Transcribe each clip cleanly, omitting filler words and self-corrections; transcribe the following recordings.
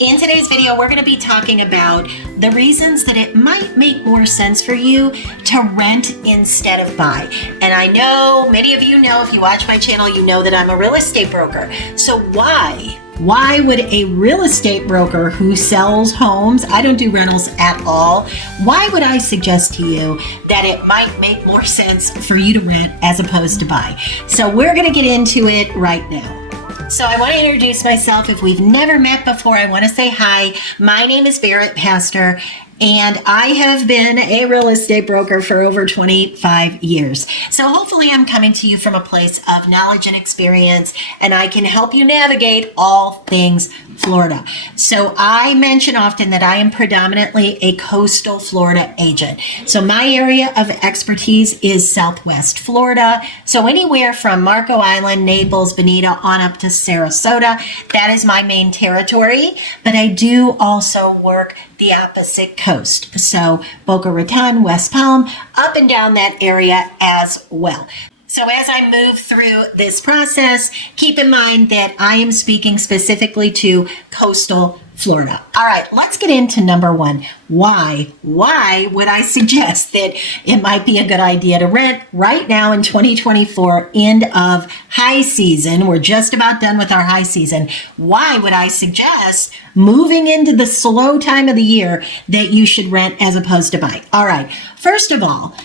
In today's video, we're going to be talking about the reasons that it might make more sense for you to rent instead of buy. And I know many of you know, if you watch my channel, you know that I'm a real estate broker. So why would a real estate broker who sells homes, I don't do rentals at all, why would I suggest to you that it might make more sense for you to rent as opposed to buy? So we're going to get into it right now. So I want to introduce myself. If we've never met before, I want to say hi. My name is Barrett Pastor, and I have been a real estate broker for over 25 years. So hopefully I'm coming to you from a place of knowledge and experience, and I can help you navigate all things Florida. So I mention often that I am predominantly a coastal Florida agent. So my area of expertise is Southwest Florida. So anywhere from Marco Island, Naples, Bonita, on up to Sarasota, that is my main territory. But I do also work the opposite coast. So Boca Raton, West Palm, up and down that area as well. So as I move through this process, keep in mind that I am speaking specifically to coastal Florida. All right, let's get into number one. Why would I suggest that it might be a good idea to rent right now in 2024, end of high season? We're just about done with our high season. Why would I suggest moving into the slow time of the year that you should rent as opposed to buy? All right, first of all,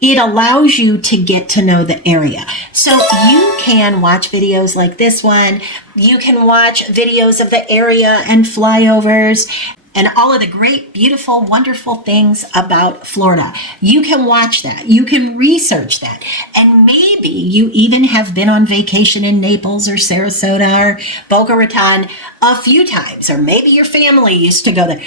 it allows you to get to know the area. So you can watch videos like this one. You can watch videos of the area and flyovers and all of the great, beautiful, wonderful things about Florida. You can watch that. You can research that. And maybe you even have been on vacation in Naples or Sarasota or Boca Raton a few times, or maybe your family used to go there.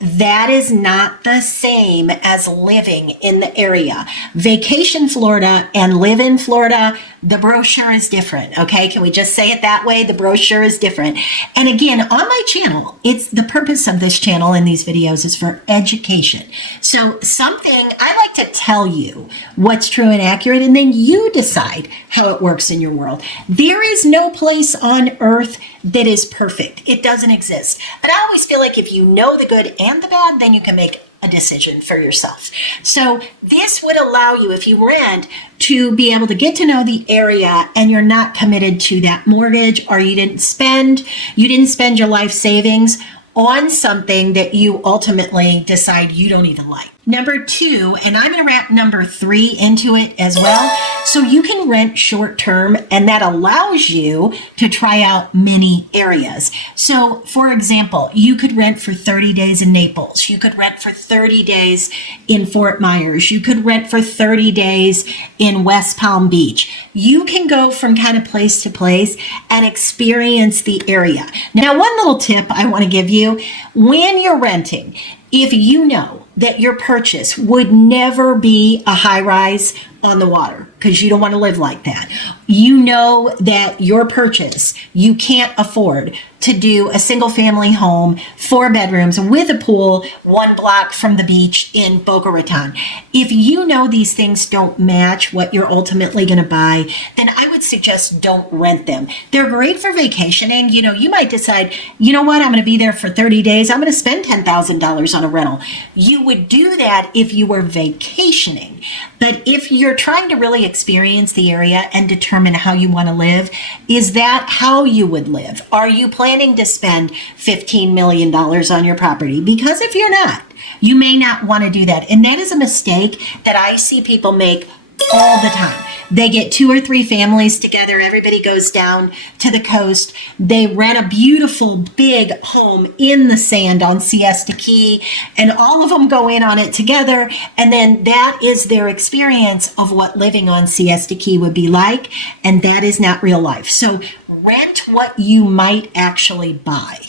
That is not the same as living in the area. Vacation Florida and live in Florida, the brochure is different, okay? Can we just say it that way? The brochure is different. And again, on my channel, it's the purpose of this channel and these videos is for education. So something, I like to tell you what's true and accurate, and then you decide how it works in your world. There is no place on earth that is perfect. It doesn't exist. But I always feel like if you know the good and the bad, then you can make a decision for yourself. So this would allow you, if you rent, to be able to get to know the area and you're not committed to that mortgage, or you didn't spend your life savings on something that you ultimately decide you don't even like. Number two, and I'm going to wrap number three into it as well. So you can rent short term, and that allows you to try out many areas. So for example, you could rent for 30 days in Naples. You could rent for 30 days in Fort Myers. You could rent for 30 days in West Palm Beach. You can go from kind of place to place and experience the area. Now, one little tip I want to give you, when you're renting, if you know that your purchase would never be a high rise on the water, because you don't want to live like that. You know that your purchase, you can't afford to do a single family home, 4 bedrooms with a pool, 1 block from the beach in Boca Raton. If you know these things don't match what you're ultimately going to buy, then I would suggest don't rent them. They're great for vacationing. You know, you might decide, you know what, I'm going to be there for 30 days. I'm going to spend $10,000 on a rental. You would do that if you were vacationing. But if you're trying to really experience the area and determine how you want to live, is that how you would live? Are you planning to spend $15 million on your property? Because if you're not, you may not want to do that. And that is a mistake that I see people make all the time. They get 2 or 3 families together. Everybody goes down to the coast. They rent a beautiful big home in the sand on Siesta Key, and all of them go in on it together. And then that is their experience of what living on Siesta Key would be like. And that is not real life. So rent what you might actually buy.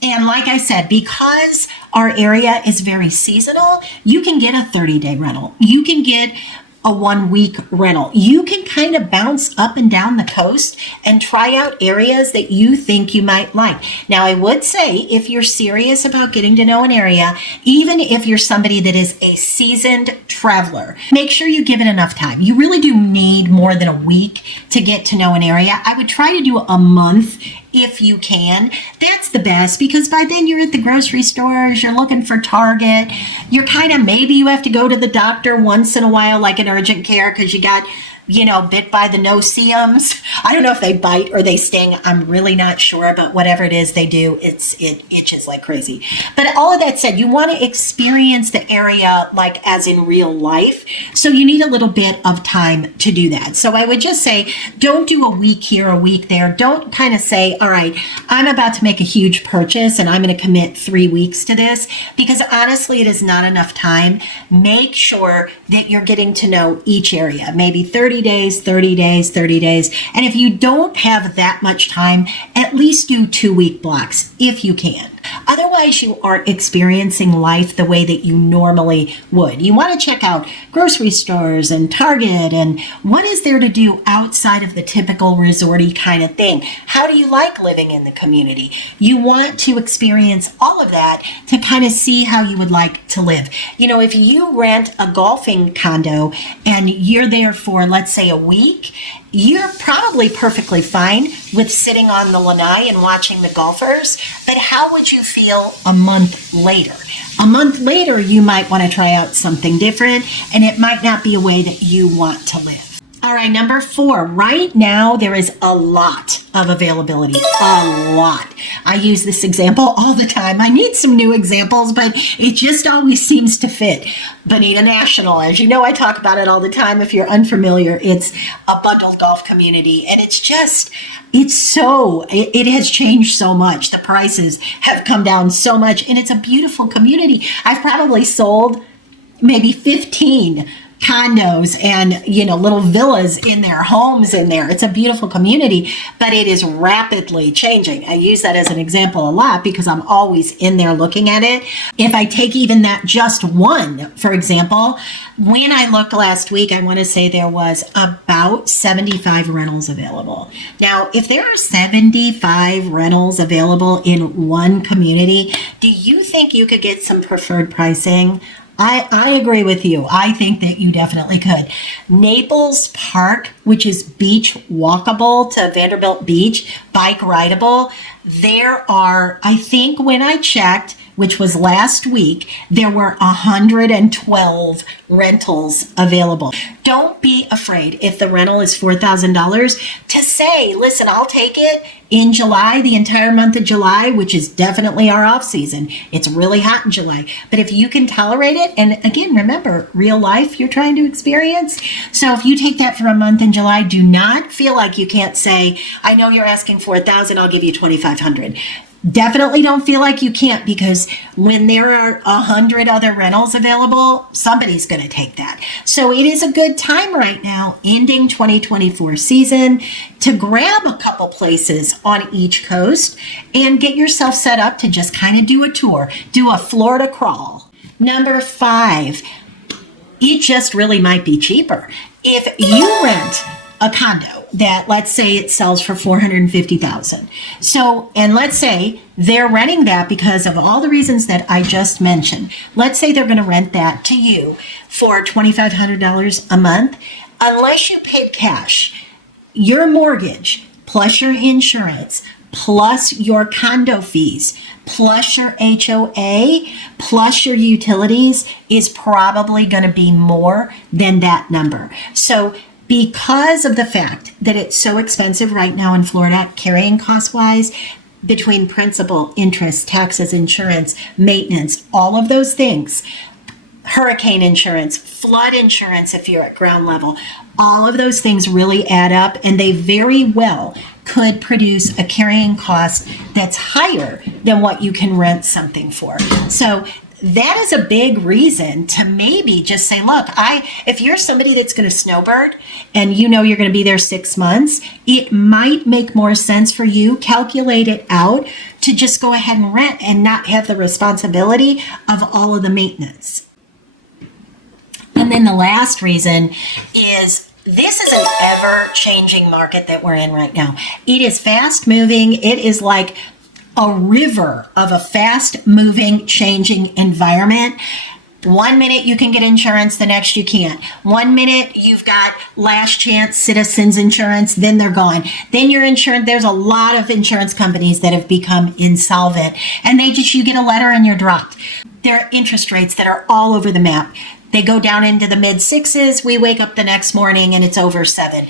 And like I said, because our area is very seasonal, you can get a 30-day rental. You can get a 1-week rental. You can kind of bounce up and down the coast and try out areas that you think you might like. Now, I would say if you're serious about getting to know an area, even if you're somebody that is a seasoned traveler, make sure you give it enough time. You really do need more than a week to get to know an area. I would try to do a month if you can. That's the best, because by then you're at the grocery stores, you're looking for Target, you're kind of, maybe you have to go to the doctor once in a while, like an urgent care, because you got, bit by the no-see-ums. I don't know if they bite or they sting. I'm really not sure, but whatever it is they do, it itches like crazy. But all of that said, you want to experience the area like as in real life. So you need a little bit of time to do that. So I would just say, don't do a week here, a week there. Don't kind of say, all right, I'm about to make a huge purchase and I'm going to commit 3 weeks to this, because honestly, it is not enough time. Make sure that you're getting to know each area, maybe 30 days, 30 days, 30 days. And if you don't have that much time, at least do 2-week blocks if you can. Otherwise, you aren't experiencing life the way that you normally would. You want to check out grocery stores and Target and what is there to do outside of the typical resorty kind of thing. How do you like living in the community? You want to experience all of that to kind of see how you would like to live. If you rent a golfing condo and you're there for, let's say, a week, you're probably perfectly fine with sitting on the lanai and watching the golfers, but how would you feel a month later? A month later, you might want to try out something different, and it might not be a way that you want to live. All right, number 4. Right now, there is a lot of availability. A lot. I use this example all the time. I need some new examples, but it just always seems to fit. Bonita National, as you know, I talk about it all the time. If you're unfamiliar, it's a bundled golf community, and it has changed so much. The prices have come down so much, and it's a beautiful community. I've probably sold maybe 15 condos and little villas in their homes in there. It's a beautiful community, but it is rapidly changing. I use that as an example a lot because I'm always in there looking at it. If I take even that just one, for example, when I looked last week, I want to say there was about 75 rentals available. Now, if there are 75 rentals available in one community, do you think you could get some preferred pricing? I agree with you. I think that you definitely could. Naples Park, which is beach walkable to Vanderbilt Beach, bike rideable, there are, I think when I checked, which was last week, there were 112 rentals available. Don't be afraid if the rental is $4,000 to say, listen, I'll take it in July, the entire month of July, which is definitely our off season. It's really hot in July. But if you can tolerate it, and again, remember, real life you're trying to experience. So if you take that for a month in July, do not feel like you can't say, I know you're asking $4,000, I'll give you $2,500. Definitely don't feel like you can't, because when there are 100 other rentals available, somebody's going to take that. So it is a good time right now, ending 2024 season, to grab a couple places on each coast and get yourself set up to just kind of do a tour, do a Florida crawl. Number 5, it just really might be cheaper. If you rent a condo that, let's say it sells for $450,000. So, and let's say they're renting that because of all the reasons that I just mentioned. Let's say they're going to rent that to you for $2,500 a month. Unless you paid cash, your mortgage plus your insurance plus your condo fees plus your HOA plus your utilities is probably going to be more than that number. So because of the fact that it's so expensive right now in Florida, carrying cost-wise, between principal, interest, taxes, insurance, maintenance, all of those things, hurricane insurance, flood insurance if you're at ground level, all of those things really add up, and they very well could produce a carrying cost that's higher than what you can rent something for. So that is a big reason to maybe just say, look, if you're somebody that's going to snowbird and you know you're going to be there 6 months, it might make more sense for you, calculate it out, to just go ahead and rent and not have the responsibility of all of the maintenance. And then the last reason is this is an ever-changing market that we're in right now. It is fast-moving. It is like a river of a fast-moving, changing environment. One minute you can get insurance, the next you can't. One minute you've got last chance citizens insurance, then they're gone. Then your insurance, there's a lot of insurance companies that have become insolvent, and you get a letter and you're dropped. There are interest rates that are all over the map. They go down into the mid 6s. We wake up the next morning and it's over 7.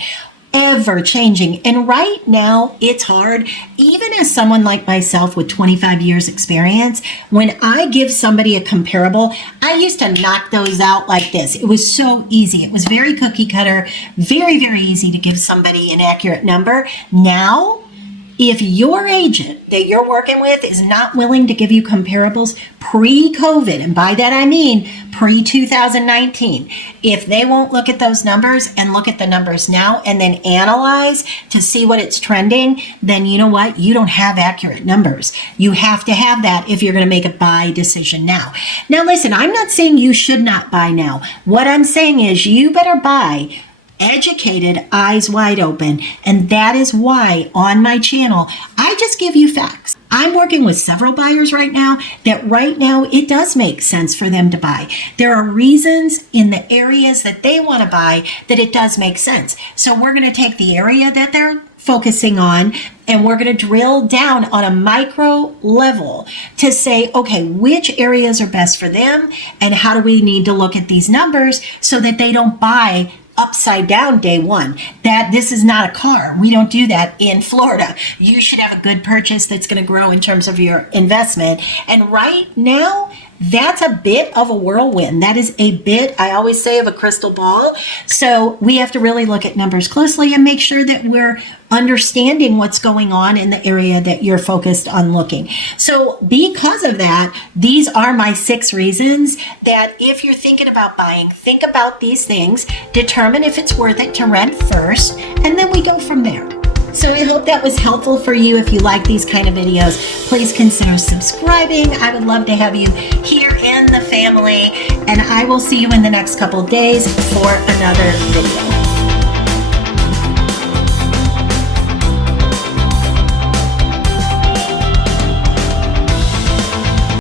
Ever changing. And right now it's hard. Even as someone like myself with 25 years experience, when I give somebody a comparable, I used to knock those out like this. It was so easy. It was very cookie cutter, very, very easy to give somebody an accurate number. Now, if your agent that you're working with is not willing to give you comparables pre-COVID, and by that I mean pre-2019, if they won't look at those numbers and look at the numbers now and then analyze to see what it's trending, then you know what? You don't have accurate numbers. You have to have that if you're going to make a buy decision now. Now listen, I'm not saying you should not buy now. What I'm saying is you better buy educated, eyes wide open. And that is why on my channel, I just give you facts. I'm working with several buyers right now that right now it does make sense for them to buy. There are reasons in the areas that they want to buy that it does make sense. So we're going to take the area that they're focusing on and we're going to drill down on a micro level to say, okay, which areas are best for them and how do we need to look at these numbers so that they don't buy upside down day one. That this is not a car. We don't do that in Florida. You should have a good purchase that's going to grow in terms of your investment. And right now, that's a bit of a whirlwind. That is a bit, I always say, of a crystal ball. So we have to really look at numbers closely and make sure that we're understanding what's going on in the area that you're focused on looking. So because of that, these are my 6 reasons that if you're thinking about buying, think about these things, determine if it's worth it to rent first, and then we go from there. So I hope that was helpful for you. If you like these kind of videos, please consider subscribing. I would love to have you here in the family, and I will see you in the next couple of days for another video.